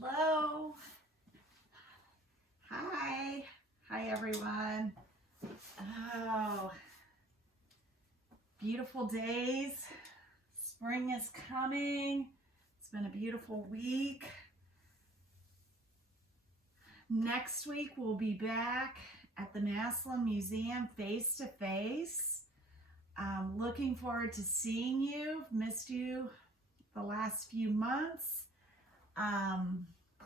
Hello. Hi. Hi, everyone. Oh, beautiful days. Spring is coming. It's been a beautiful week. Next week, we'll be back at the Maslin Museum face to face. Looking forward to seeing you. Missed you the last few months.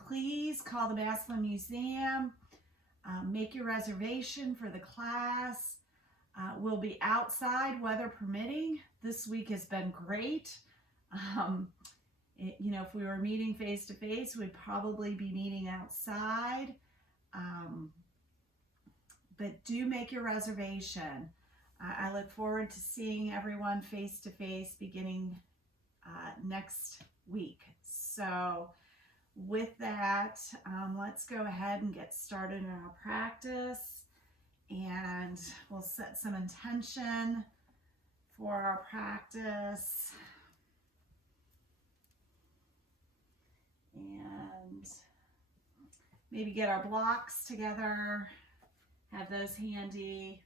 Please call the Maslin Museum. Make your reservation for the class. We'll be outside, weather permitting. This week has been great. If we were meeting face to face, we'd probably be meeting outside. But do make your reservation. I look forward to seeing everyone face to face beginning next week. So with that, let's go ahead and get started in our practice, and we'll set some intention for our practice. And maybe get our blocks together, have those handy.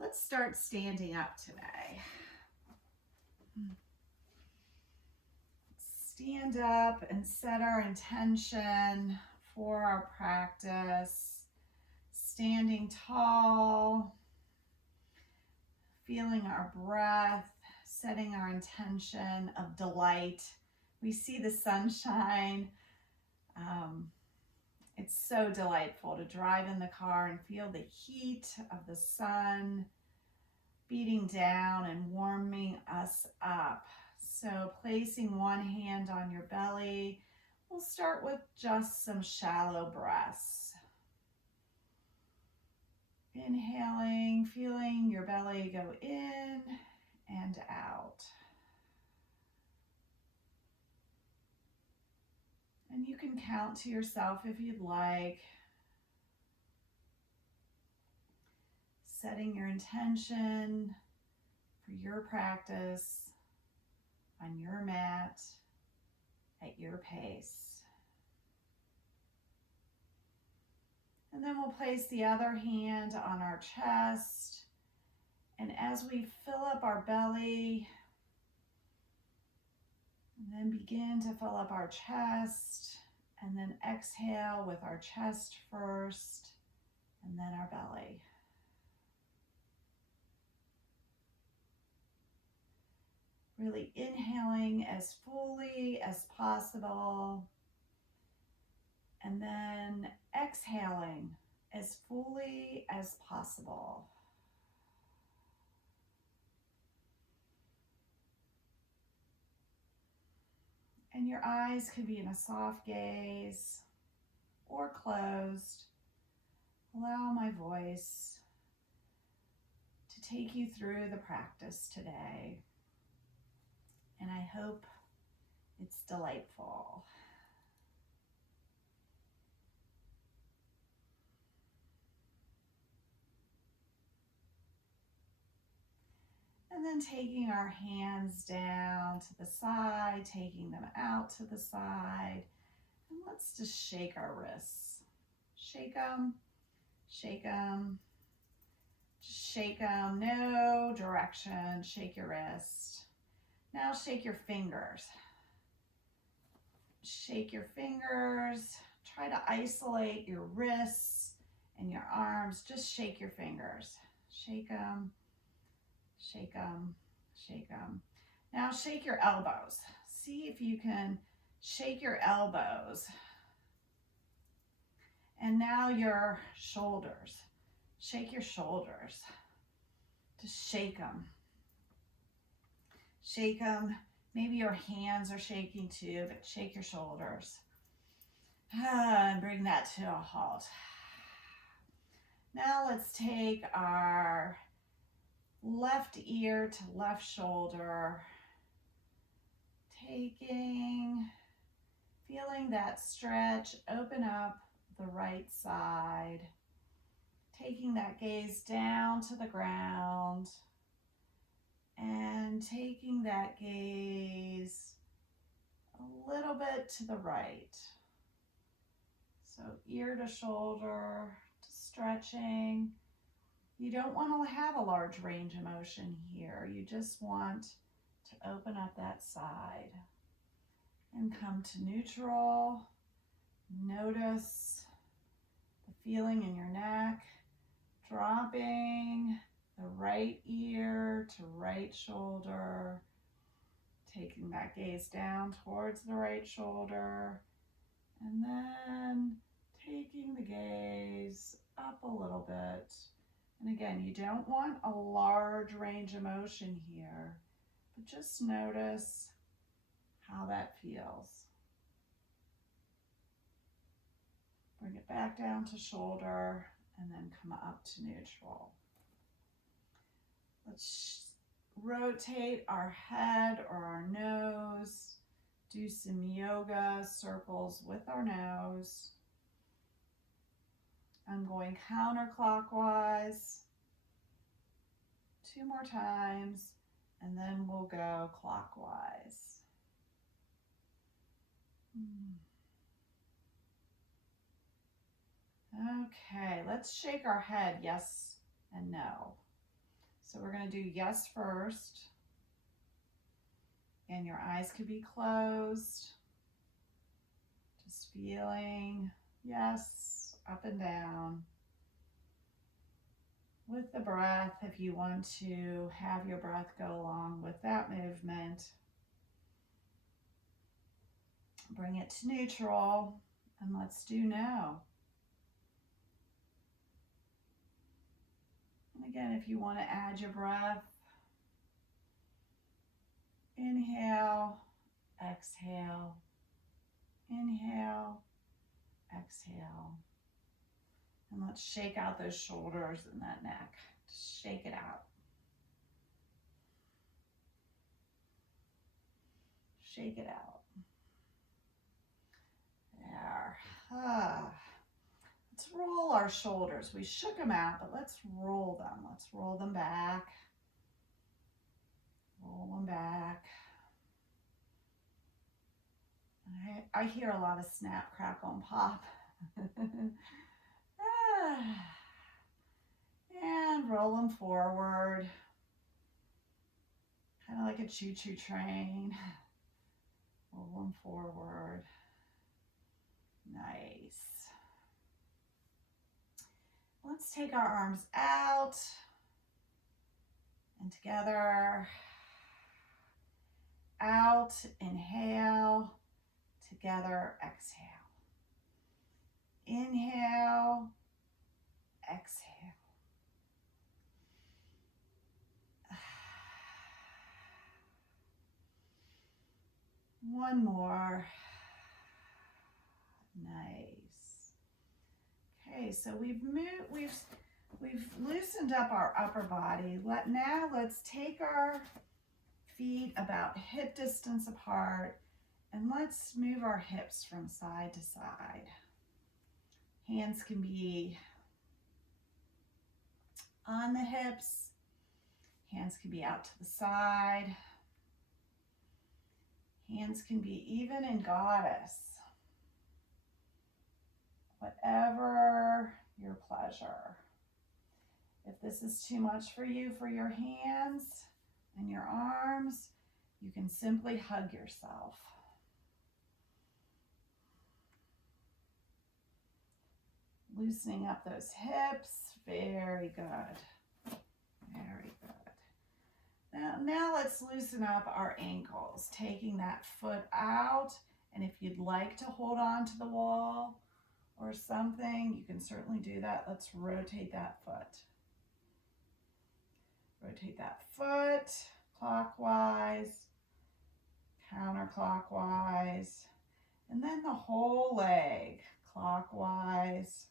Let's start standing up today. Stand up and set our intention for our practice. Standing tall, feeling our breath, setting our intention of delight. We see the sunshine. It's so delightful to drive in the car and feel the heat of the sun beating down and warming us up. So placing one hand on your belly, we'll start with just some shallow breaths. Inhaling, feeling your belly go in and out. And you can count to yourself if you'd like. Setting your intention for your practice on your mat at your pace. And then we'll place the other hand on our chest. And as we fill up our belly, and then begin to fill up our chest, and then exhale with our chest first, and then our belly. Really inhaling as fully as possible, and then exhaling as fully as possible. And your eyes could be in a soft gaze or closed. Allow my voice to take you through the practice today. And I hope it's delightful. And then taking our hands down to the side, taking them out to the side. And let's just shake our wrists. Shake them, shake them, just shake them. No direction, shake your wrist. Now shake your fingers. Shake your fingers. Try to isolate your wrists and your arms. Just shake your fingers. Shake them. Shake them, shake them. Now shake your elbows. See if you can shake your elbows. And now your shoulders. Shake your shoulders. Just shake them. Shake them. Maybe your hands are shaking too, but shake your shoulders. And bring that to a halt. Now let's take our left ear to left shoulder, feeling that stretch, open up the right side, taking that gaze down to the ground, and taking that gaze a little bit to the right. So ear to shoulder, stretching. You don't want to have a large range of motion here. You just want to open up that side and come to neutral. Notice the feeling in your neck, dropping the right ear to right shoulder, taking that gaze down towards the right shoulder, and then taking the gaze up a little bit. And again, you don't want a large range of motion here, but just notice how that feels. Bring it back down to shoulder and then come up to neutral. Let's rotate our head or our nose. Do some yoga circles with our nose. I'm going counterclockwise 2 more times, and then we'll go clockwise. Okay, let's shake our head yes and no. So we're going to do yes first, and your eyes could be closed. Just feeling yes, up and down. With the breath, if you want to have your breath go along with that movement, bring it to neutral, and let's do no. And again, if you want to add your breath, inhale, exhale, inhale, exhale. And let's shake out those shoulders and that neck. Just shake it out. Shake it out. There. Let's roll our shoulders. We shook them out, but let's roll them. Let's roll them back. Roll them back. I hear a lot of snap, crackle, and pop. And roll them forward. Kind of like a choo-choo train. Roll them forward. Nice. Let's take our arms out and together. Out, inhale, together, exhale. Inhale, exhale. One more. Nice. Okay, so we've loosened up our upper body. Now let's take our feet about hip distance apart, and let's move our hips from side to side. Hands can be on the hips. Hands can be out to the side. Hands can be even in goddess. Whatever your pleasure. If this is too much for you for your hands and your arms, you can simply hug yourself. Loosening up those hips. Very good. Very good. Now let's loosen up our ankles, taking that foot out. And if you'd like to hold on to the wall or something, you can certainly do that. Let's rotate that foot. Rotate that foot clockwise, counterclockwise, and then the whole leg clockwise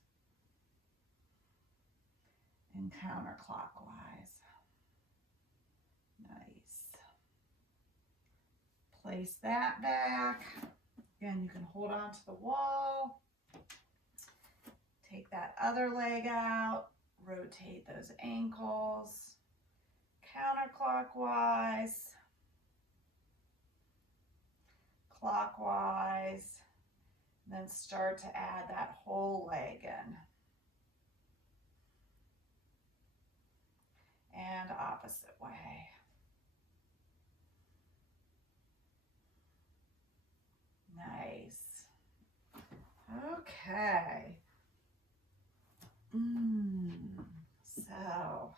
and counterclockwise. Nice. Place that back. Again, you can hold on to the wall. Take that other leg out. Rotate those ankles. counterclockwise, clockwise, and then start to add that whole leg in. And opposite way. Nice. Okay. So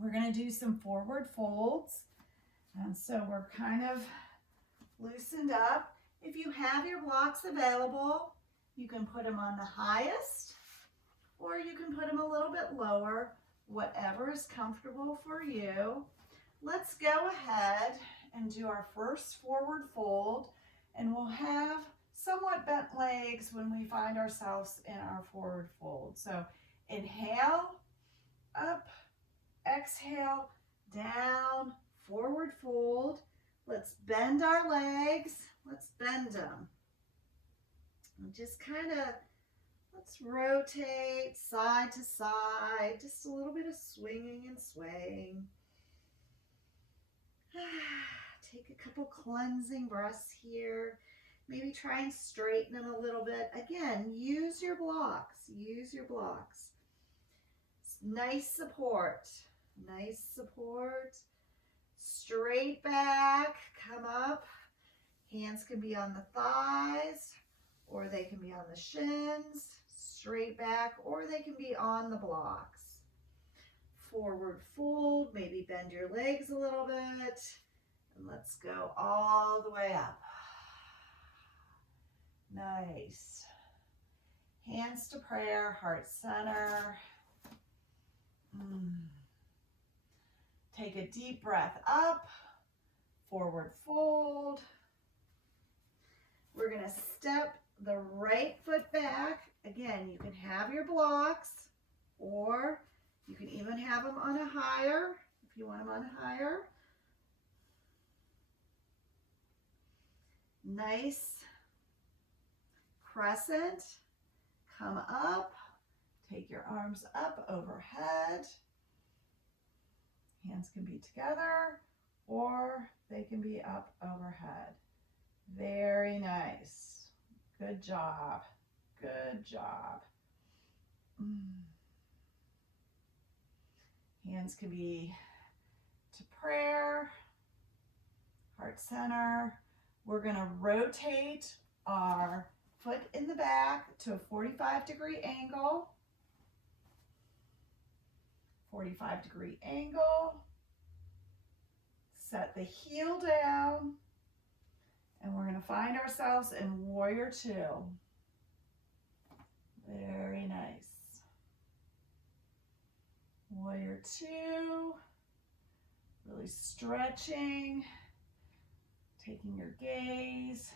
we're going to do some forward folds. And so we're kind of loosened up. If you have your blocks available, you can put them on the highest, or you can put them a little bit lower, whatever is comfortable for you. Let's go ahead and do our first forward fold, and we'll have somewhat bent legs when we find ourselves in our forward fold. So inhale, up, exhale, down, forward fold. Let's bend our legs. Let's bend them. And just kind of, let's rotate side to side. Just a little bit of swinging and swaying. Take a couple cleansing breaths here. Maybe try and straighten them a little bit. Again, use your blocks. Use your blocks. Nice support. Nice support. Straight back. Come up. Hands can be on the thighs, or they can be on the shins. Straight back, or they can be on the blocks. Forward fold. Maybe bend your legs a little bit. And let's go all the way up. Nice. Hands to prayer, heart center. Take a deep breath up, forward fold. We're going to step the right foot back. Again, you can have your blocks, or you can even have them on a higher, if you want them on a higher. Nice crescent. Come up. Take your arms up overhead. Hands can be together, or they can be up overhead. Very nice. Good job. Good job. Hands can be to prayer, heart center. We're going to rotate our foot in the back to a 45-degree angle. 45-degree angle. Set the heel down, and we're going to find ourselves in Warrior Two. Very nice. Warrior Two. Really stretching, taking your gaze,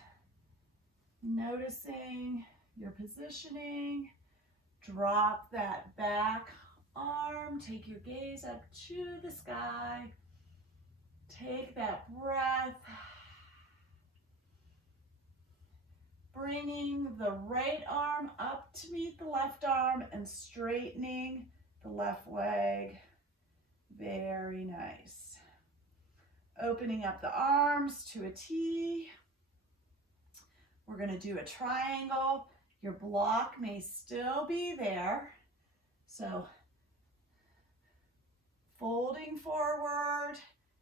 noticing your positioning. Drop that back arm, take your gaze up to the sky. Take that breath. Bringing the right arm up to meet the left arm and straightening the left leg. Very nice. Opening up the arms to a T. We're going to do a triangle. Your block may still be there. So folding forward,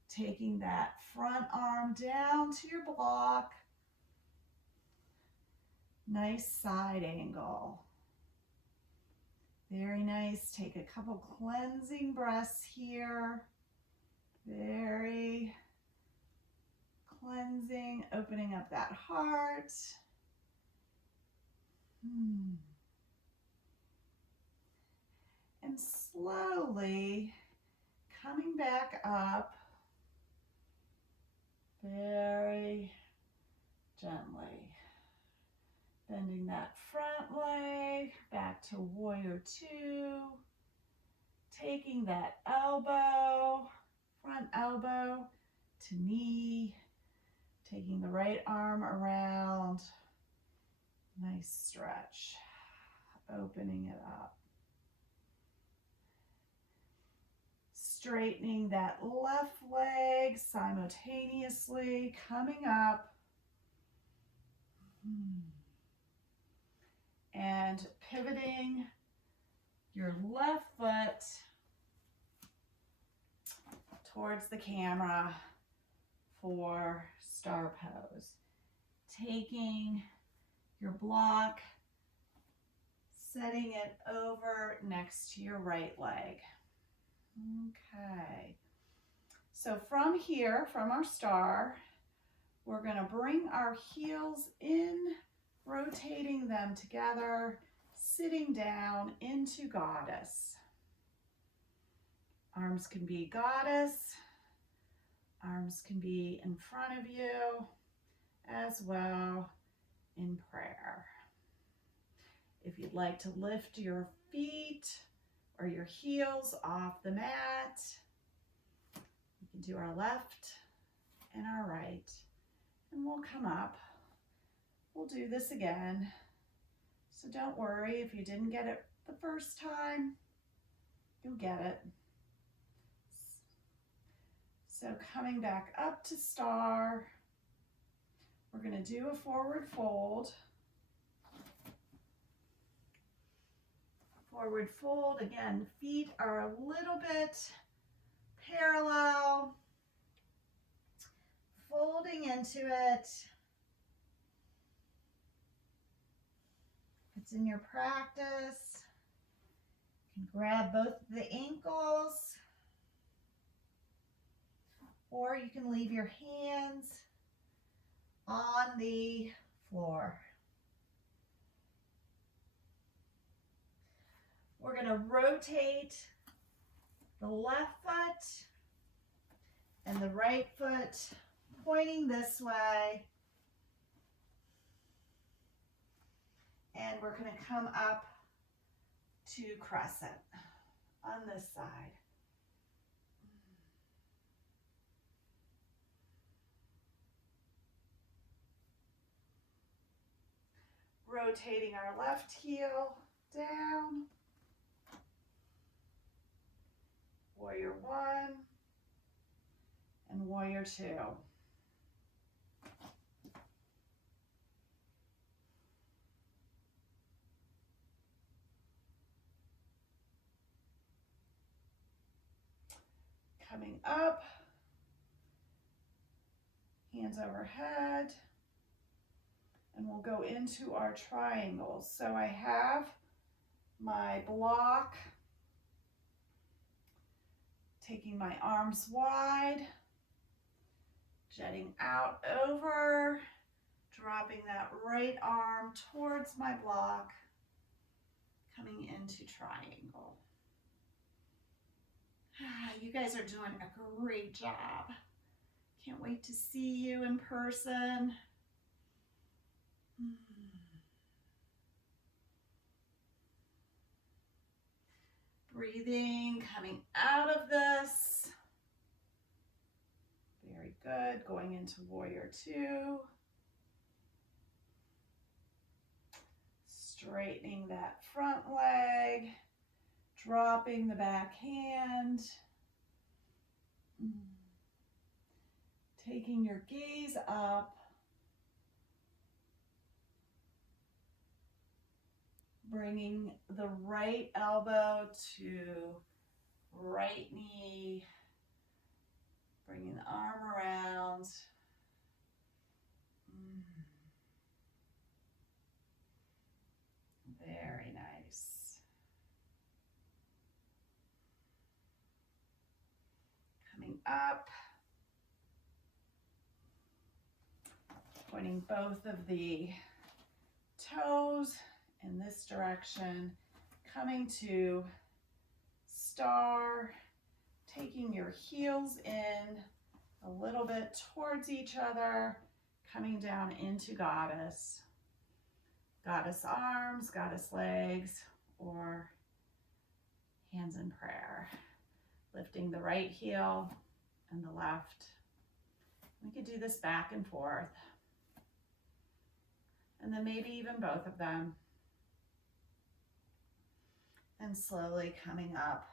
taking that front arm down to your block. Nice side angle. Very nice. Take a couple cleansing breaths here. Very cleansing, opening up that heart. And slowly coming back up, very gently. Bending that front leg back to Warrior Two. Taking that elbow, front elbow to knee. Taking the right arm around. Nice stretch. Opening it up. straightening that left leg simultaneously, coming up. And pivoting your left foot towards the camera for star pose. Taking your block, setting it over next to your right leg. Okay. So from here, from our star, we're going to bring our heels in, rotating them together, sitting down into goddess. Arms can be goddess. Arms can be in front of you as well in prayer. If you'd like to lift your feet or your heels off the mat, we can do our left and our right. And we'll come up. We'll do this again. So don't worry if you didn't get it the first time, you'll get it. So coming back up to star, we're going to do a forward fold. Forward fold, again, feet are a little bit parallel. Folding into it. If it's in your practice, you can grab both the ankles, or you can leave your hands on the floor. We're going to rotate the left foot and the right foot pointing this way. And we're going to come up to crescent on this side. Rotating our left heel down. Warrior one and warrior two. Coming up, hands overhead, and we'll go into our triangles. So I have my block, taking my arms wide, jetting out over, dropping that right arm towards my block, coming into triangle. You guys are doing a great job. Can't wait to see you in person. Breathing, coming out of this. Very good. Going into warrior two. Straightening that front leg. Dropping the back hand. Taking your gaze up. Bringing the right elbow to right knee. Bringing the arm around. Very nice. Coming up. Pointing both of the toes in this direction, coming to star, taking your heels in a little bit towards each other, coming down into goddess. Goddess arms, goddess legs, or hands in prayer. Lifting the right heel and the left. We could do this back and forth. And then maybe even both of them. And slowly coming up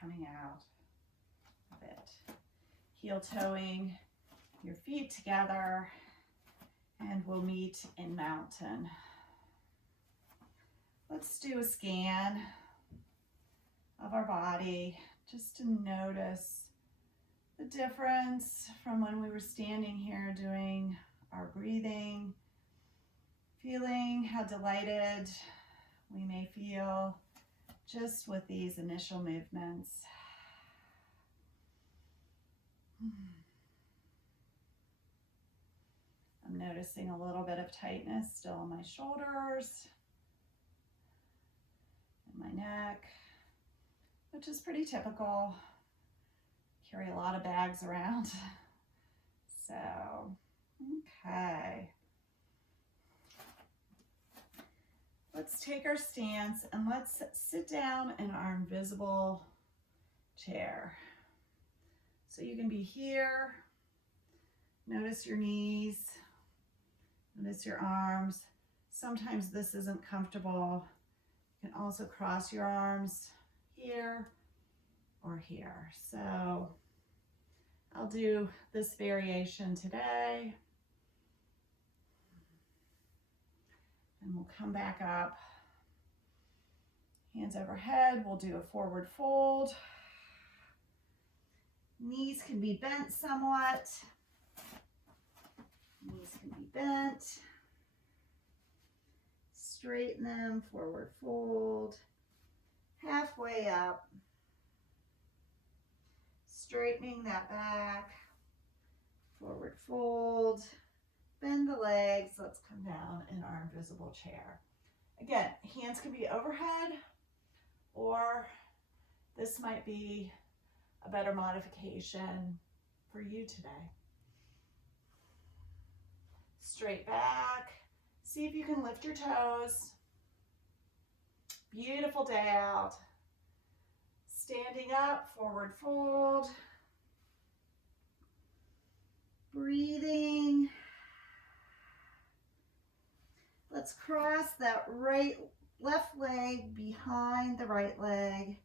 coming out of it. Heel toeing your feet together, and we'll meet in mountain. Let's do a scan of our body just to notice the difference from when we were standing here doing our breathing, feeling how delighted we may feel just with these initial movements. I'm noticing a little bit of tightness still in my shoulders and my neck, which is pretty typical. Carry a lot of bags around. So, okay. Let's take our stance and let's sit down in our invisible chair. So you can be here. Notice your knees. Notice your arms. Sometimes this isn't comfortable. You can also cross your arms here or here. So I'll do this variation today. And we'll come back up. Hands overhead. We'll do a forward fold. Knees can be bent somewhat. Knees can be bent. Straighten them, forward fold. Halfway up. Straightening that back. Forward fold. Bend the legs. Let's come down in our invisible chair. Again, hands can be overhead, or this might be a better modification for you today. Straight back. See if you can lift your toes. Beautiful day out. Standing up, forward fold. Breathing. Let's cross that left leg behind the right leg.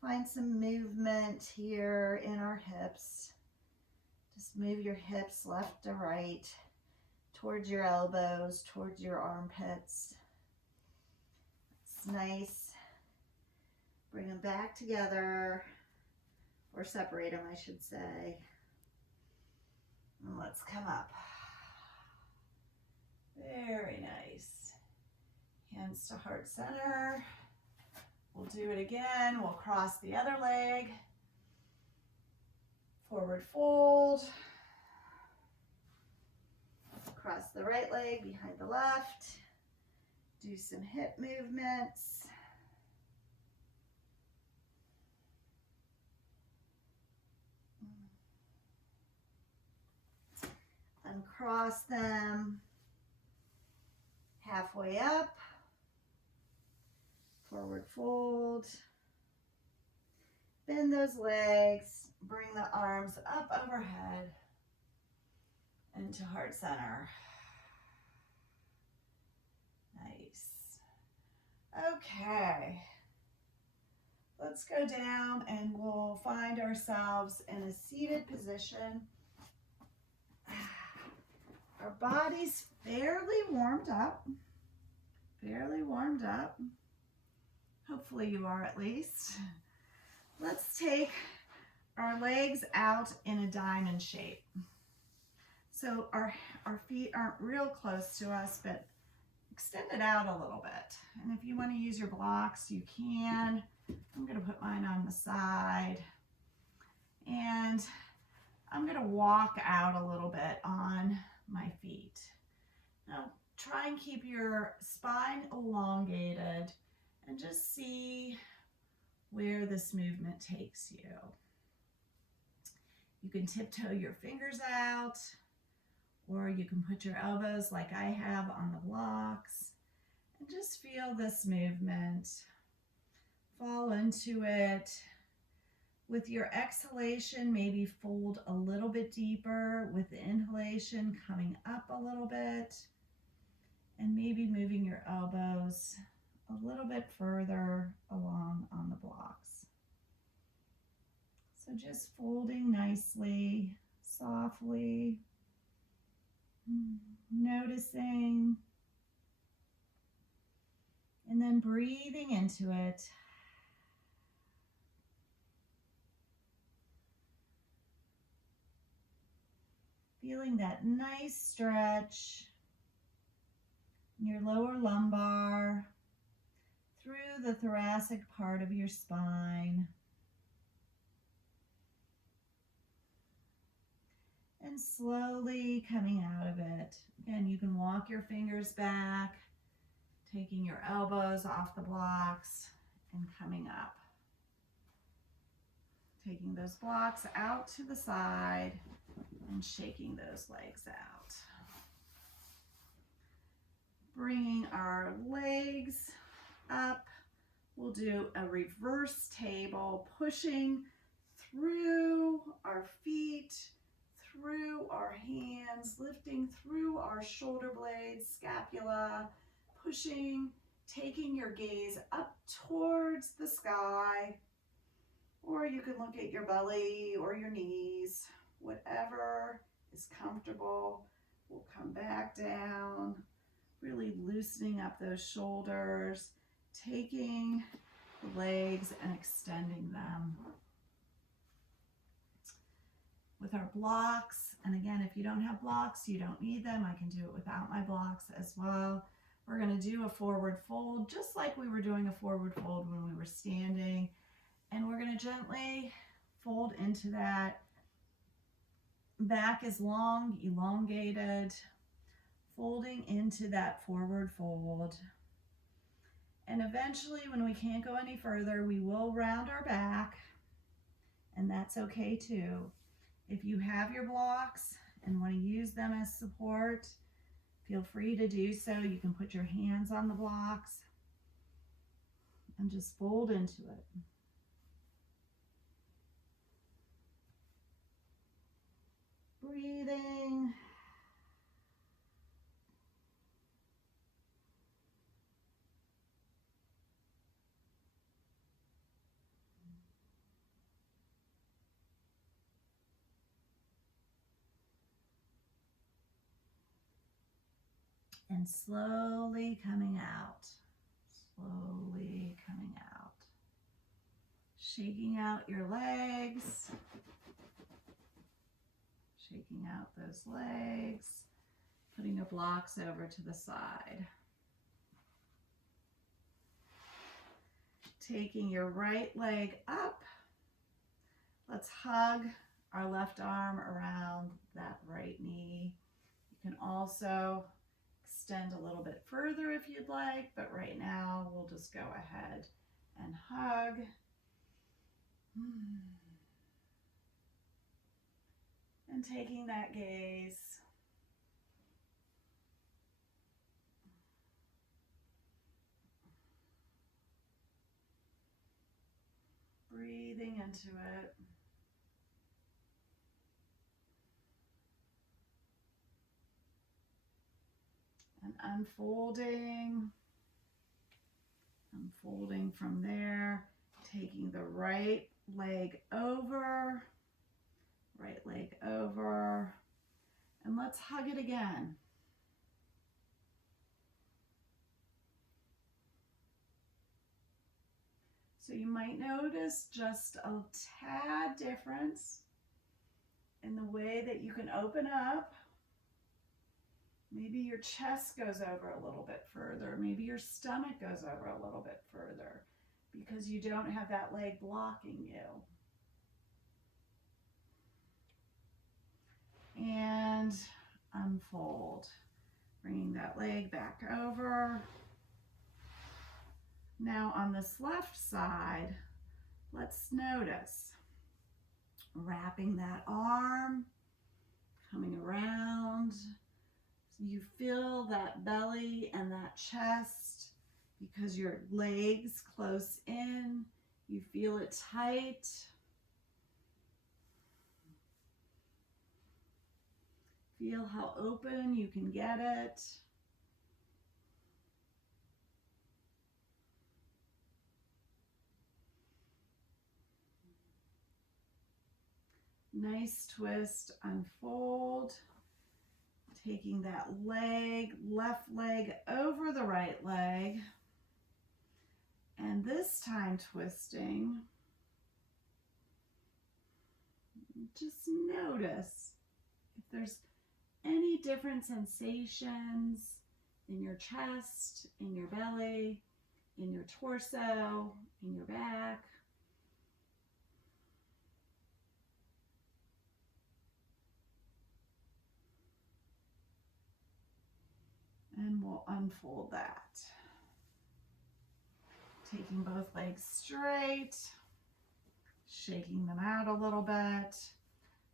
Find some movement here in our hips. Just move your hips left to right, towards your elbows, towards your armpits. It's nice. Bring them back together, or separate them, I should say. And let's come up. Very nice. Hands to heart center. We'll do it again. We'll cross the other leg. Forward fold. Cross the right leg behind the left. Do some hip movements. Uncross them. Halfway up. Forward fold. Bend those legs. Bring the arms up overhead into heart center. Nice. Okay. Let's go down and we'll find ourselves in a seated position. Our body's fairly warmed up. Fairly warmed up. Hopefully you are, at least. Let's take our legs out in a diamond shape. So our feet aren't real close to us, but extend it out a little bit. And if you want to use your blocks, you can. I'm going to put mine on the side. And I'm going to walk out a little bit on my feet. Now, try and keep your spine elongated and just see where this movement takes you. You can tiptoe your fingers out, or you can put your elbows like I have on the blocks and just feel this movement. Fall into it. With your exhalation, maybe fold a little bit deeper. With the inhalation, coming up a little bit. And maybe moving your elbows a little bit further along on the blocks. So just folding nicely, softly, noticing, and then breathing into it. Feeling that nice stretch in your lower lumbar, through the thoracic part of your spine. And slowly coming out of it. Again, you can walk your fingers back, taking your elbows off the blocks and coming up. Taking those blocks out to the side and shaking those legs out. Bringing our legs up. We'll do a reverse table, pushing through our feet, through our hands, lifting through our shoulder blades, scapula, pushing, taking your gaze up towards the sky, or you can look at your belly or your knees, whatever is comfortable. We'll come back down, really loosening up those shoulders, taking the legs and extending them. With our blocks, and again, if you don't have blocks, you don't need them. I can do it without my blocks as well. We're going to do a forward fold, just like we were doing a forward fold when we were standing. And we're going to gently fold into that. Back is long, elongated, folding into that forward fold. And eventually, when we can't go any further, we will round our back, and that's okay too. If you have your blocks and want to use them as support, feel free to do so. You can put your hands on the blocks and just fold into it. Breathing. And slowly coming out, slowly coming out. Shaking out your legs, shaking out those legs, putting your blocks over to the side. Taking your right leg up, let's hug our left arm around that right knee. You can also extend a little bit further if you'd like, but right now we'll just go ahead and hug. And taking that gaze breathing into it. And unfolding from there, taking the right leg over, and let's hug it again. So you might notice just a tad difference in the way that you can open up. Maybe your chest goes over a little bit further. Maybe your stomach goes over a little bit further because you don't have that leg blocking you. And unfold, bringing that leg back over. Now on this left side, let's notice wrapping that arm, coming around. You feel that belly and that chest because your legs close in. You feel it tight. Feel how open you can get it. Nice twist, unfold. Taking that leg, left leg over the right leg. And this time twisting. Just notice if there's any different sensations in your chest, in your belly, in your torso, in your back. And we'll unfold that. Taking both legs straight, shaking them out a little bit.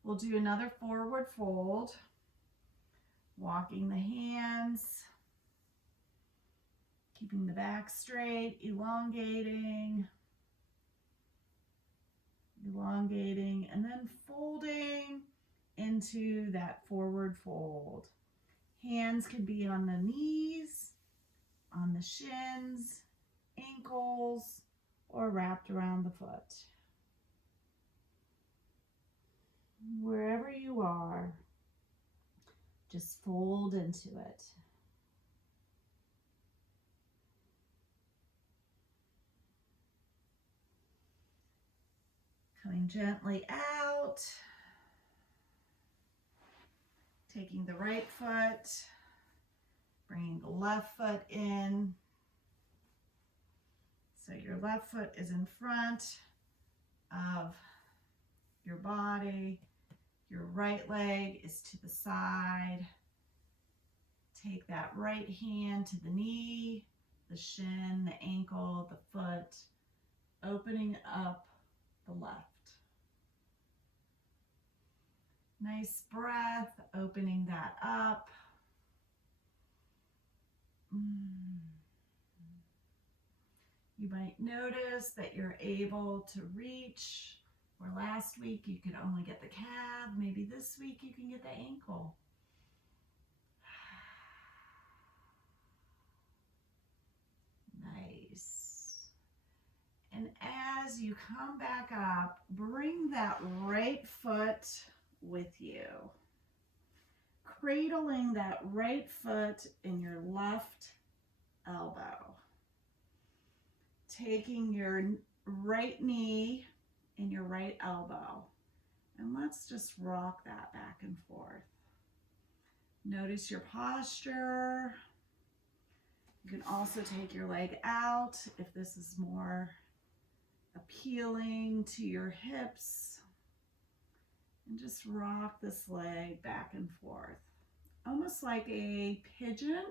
We'll do another forward fold, walking the hands, keeping the back straight, elongating, and then folding into that forward fold. Hands can be on the knees, on the shins, ankles, or wrapped around the foot. Wherever you are, just fold into it. Coming gently out. Taking the right foot, bringing the left foot in. So your left foot is in front of your body. Your right leg is to the side. Take that right hand to the knee, the shin, the ankle, the foot, opening up the left. Nice breath, opening that up. You might notice that you're able to reach, where last week you could only get the calf. Maybe this week you can get the ankle. Nice. And as you come back up, bring that right foot with you, cradling that right foot in your left elbow, taking your right knee in your right elbow, and let's just rock that back and forth. Notice your posture. You can also take your leg out if this is more appealing to your hips. And just rock this leg back and forth, almost like a pigeon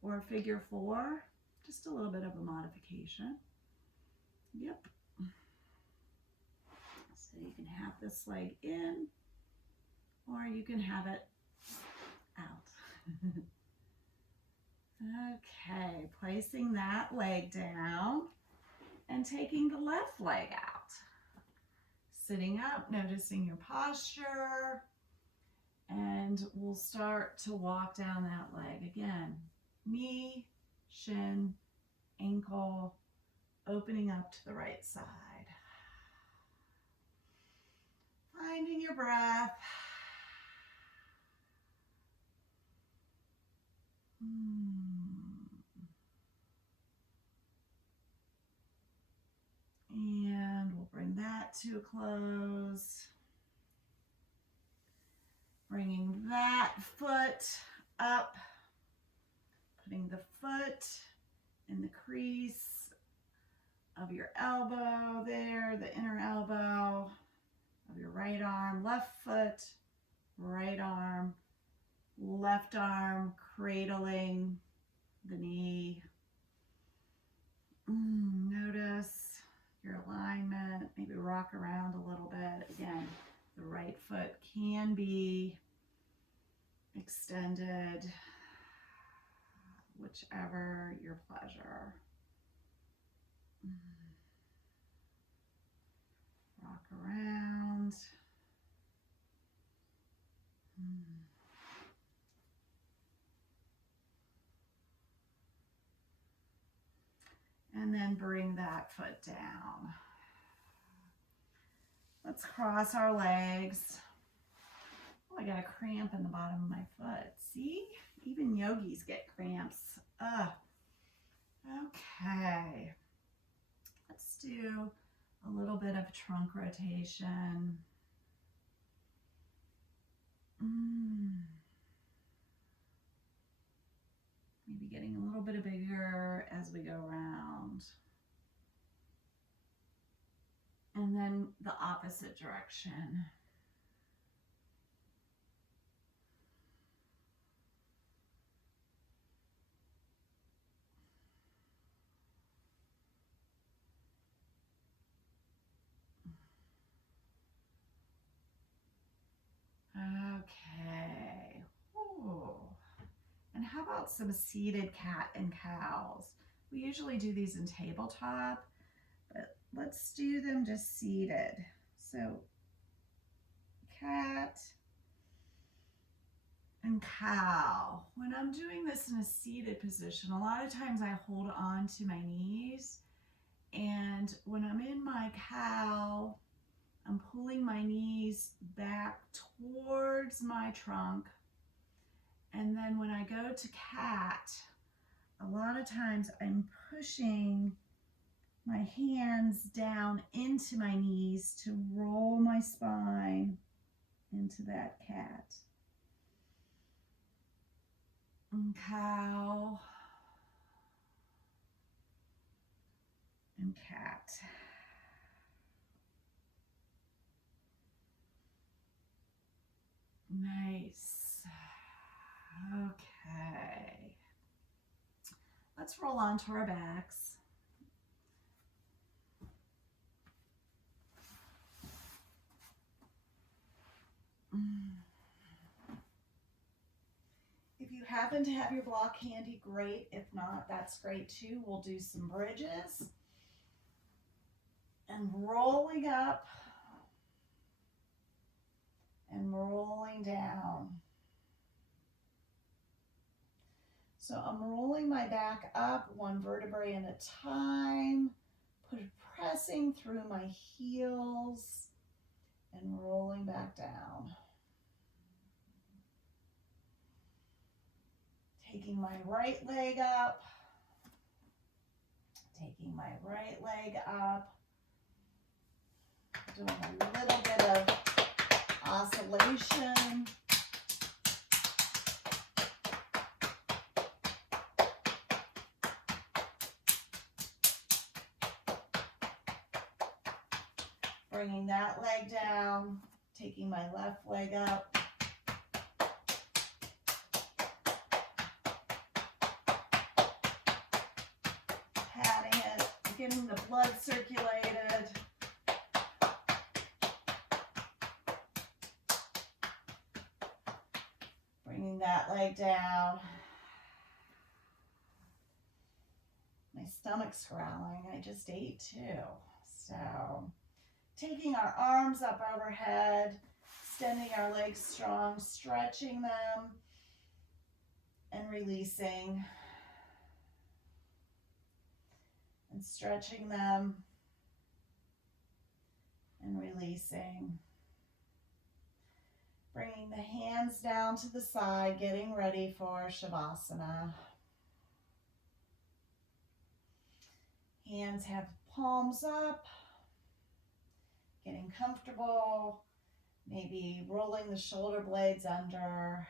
or a figure four, just a little bit of a modification. Yep. So you can have this leg in, or you can have it out. Okay, placing that leg down and taking the left leg out. Sitting up, noticing your posture, and we'll start to walk down that leg again. Knee, shin, ankle, opening up to the right side. Finding your breath. And we'll bring that to a close. Bringing that foot up, putting the foot in the crease of your elbow there, the inner elbow of your right arm, left foot, right arm, left arm cradling the knee. Notice your alignment, maybe rock around a little bit. Again, the right foot can be extended, whichever your pleasure. Rock around. And then bring that foot down. Let's cross our legs. Oh, I got a cramp in the bottom of my foot. See? Even yogis get cramps. Ugh. Okay. Let's do a little bit of trunk rotation. Maybe getting a little bit bigger as we go around. And then the opposite direction. Okay. Ooh. And how about some seated cat and cows? We usually do these in tabletop, but let's do them just seated. So cat and cow. When I'm doing this in a seated position, a lot of times I hold on to my knees, and when I'm in my cow, I'm pulling my knees back towards my trunk. And then when I go to cat, a lot of times I'm pushing my hands down into my knees to roll my spine into that cat. And cow. And cat. Nice. Okay. Let's roll onto our backs. If you happen to have your block handy, great. If not, that's great too. We'll do some bridges. And rolling up and rolling down. So I'm rolling my back up one vertebrae at a time, pressing through my heels and rolling back down. Taking my right leg up, taking my right leg up, doing a little bit of oscillation. Bringing that leg down, taking my left leg up. Patting it, getting the blood circulated. Bringing that leg down. My stomach's growling. I just ate too. So, taking our arms up overhead, extending our legs strong, stretching them, and releasing. And stretching them, and releasing. Bringing the hands down to the side, getting ready for Shavasana. Hands have palms up, getting comfortable, maybe rolling the shoulder blades under.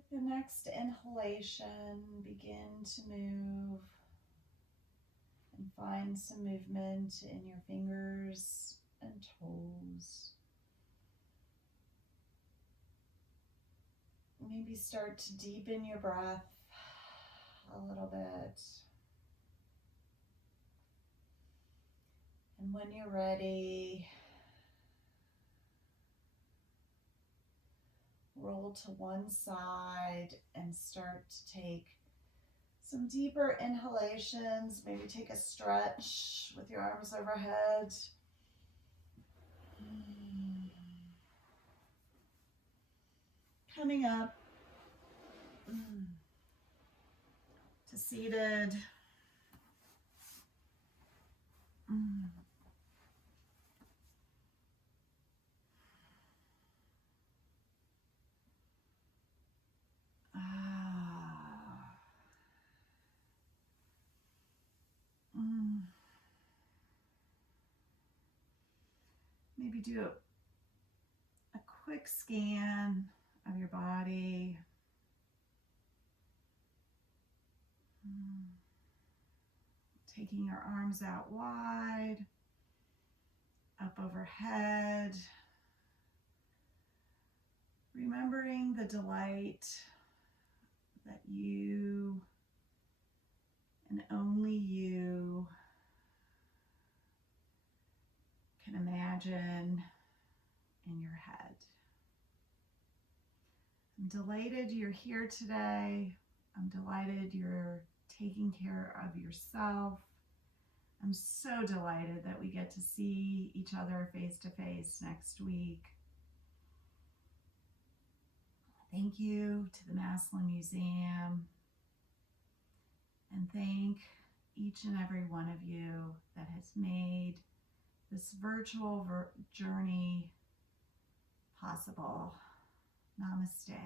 With the next inhalation, begin to move and find some movement in your fingers and toes. Maybe start to deepen your breath a little bit. And when you're ready, roll to one side and start to take some deeper inhalations. Maybe take a stretch with your arms overhead. Coming up to seated. Maybe do a quick scan of your body. Taking your arms out wide, up overhead. Remembering the delight that you and only you can imagine in your head. I'm delighted you're here today. I'm delighted you're taking care of yourself. I'm so delighted that we get to see each other face to face next week. Thank you to the Maslin Museum, and thank each and every one of you that has made this virtual journey possible. Namaste.